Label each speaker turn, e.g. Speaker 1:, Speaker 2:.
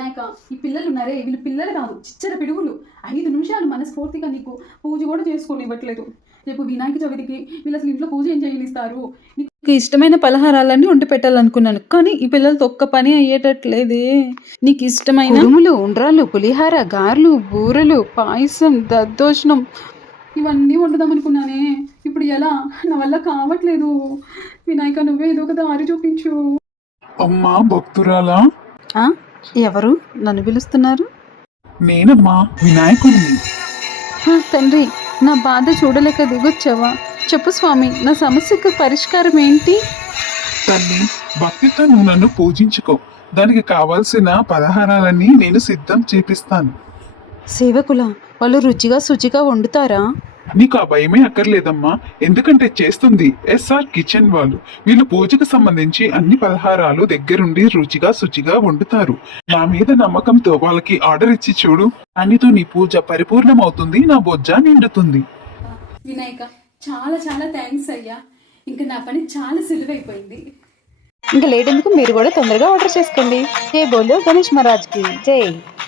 Speaker 1: వినాయక, ఈ పిల్లలు ఉన్నారే వీళ్ళు పిల్లలు కాదు, చిచ్చర పిడుగులు. 5 నిమిషాలు మనస్ఫూర్తిగా నీకు పూజ కూడా చేసుకోనివ్వట్లేదు. రేపు వినాయక చవితికి వీళ్ళు అసలు ఇంట్లో పూజ ఏం చేయనిస్తారు? నీకు ఇష్టమైన పలహారాలన్నీ వండి పెట్టాలనుకున్నాను, కానీ ఈ పిల్లలతో ఒక్క పని అయ్యేటట్లేదే. నీకు ఇష్టమైన
Speaker 2: కుడుములు, ఉండ్రాళ్ళు, పులిహార, గారెలు, బూరెలు, పాయసం, దద్దోజనం
Speaker 1: ఇవన్నీ వండుదాం అనుకున్నానే. ఇప్పుడు ఎలా? నా వల్ల కావట్లేదు. వినాయక, నువ్వే ఏదో ఒక దారి చూపించు.
Speaker 3: అమ్మా భక్తురాలా?
Speaker 2: ఆ, ఎవరు నన్ను పిలుస్తున్నారు?
Speaker 3: నేనమ్మా వినాయకుడిని.
Speaker 2: తండ్రి, నా బాధ చూడలేక దిగొచ్చావా? చెప్పు స్వామి, నా సమస్యకు పరిష్కారం ఏంటి?
Speaker 3: తల్లి, భక్తితో నువ్వు నన్ను పూజించుకో. దానికి కావాల్సిన పలహారాలన్నీ నేను సిద్ధం చేపిస్తాను.
Speaker 2: సేవకుల, వాళ్ళు రుచిగా శుచిగా వండుతారా?
Speaker 3: నీకు ఆ భయమే అక్కర్లేదమ్మా, ఎందుకంటే చేస్తుంది ఎస్ఆర్ కిచెన్ వాళ్ళు. వీళ్ళు పూజకు సంబంధించి అన్ని పలహారాలు దగ్గరుండి రుచిగా శుచిగా వండుతారు. నా మీద నమ్మకంతో వాళ్ళకి ఆర్డర్ ఇచ్చి చూడు, అన్నితో నీ పూజ పరిపూర్ణమవుతుంది, నా బొజ్జ నిండుతుంది.
Speaker 1: వినాయక, చాలా చాలా థ్యాంక్స్ అయ్యా. ఇంకా నా పని చాలా సులువైపోయింది.
Speaker 2: ఇంకా లేట్ ఎందుకు, మీరు కూడా తొందరగా ఆర్డర్ చేసుకోండి. జై బోలో గణేష్ మహారాజ్కి జై.